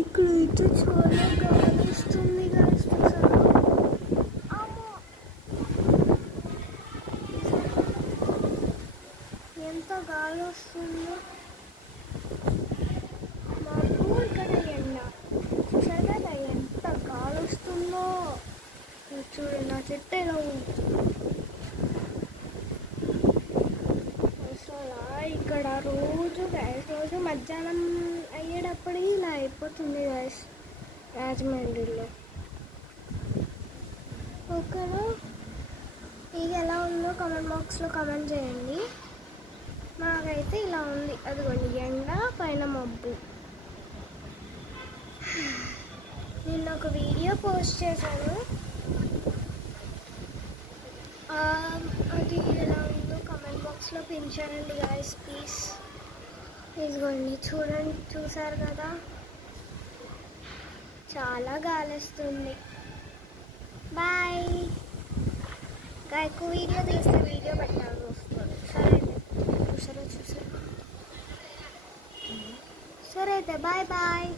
ఇక్కడైతే చాలా గాలి వస్తుంది గాయస్, చూసారా? ఎంత గాలి వస్తుందో. మాకు ఇక్కడ ఎండ, చూసారు కదా ఎంత గాలి వస్తుందో. చూడండి నా చెట్టు ఎలా ఉంది. అసలు ఇక్కడ రోజు మధ్యాహ్నం అయ్యేటప్పటికి ఇలా అయిపోతుంది గాయస్ రాజమండ్రిలో. ఓకేనా? ఇది ఎలా ఉందో కామెంట్ బాక్స్లో కామెంట్ చేయండి. నాకైతే ఇలా ఉంది, అదిగోండి ఎండ పైన మబ్బు. నిన్న ఒక వీడియో పోస్ట్ చేశాను, అది ఎలా ఉందో కామెంట్ బాక్స్లో పిన్ చేయండి గాయస్ ప్లీజ్. ఇదిగోండి చూడండి, చూసారు కదా చాలా గాలిస్తుంది. బాయ్. ఇంకా ఎక్కువ వీడియో తీస్తే వీడియో పెట్టాల్సి వస్తుంది. సరే చూసారా? సరే అయితే బాయ్ బాయ్.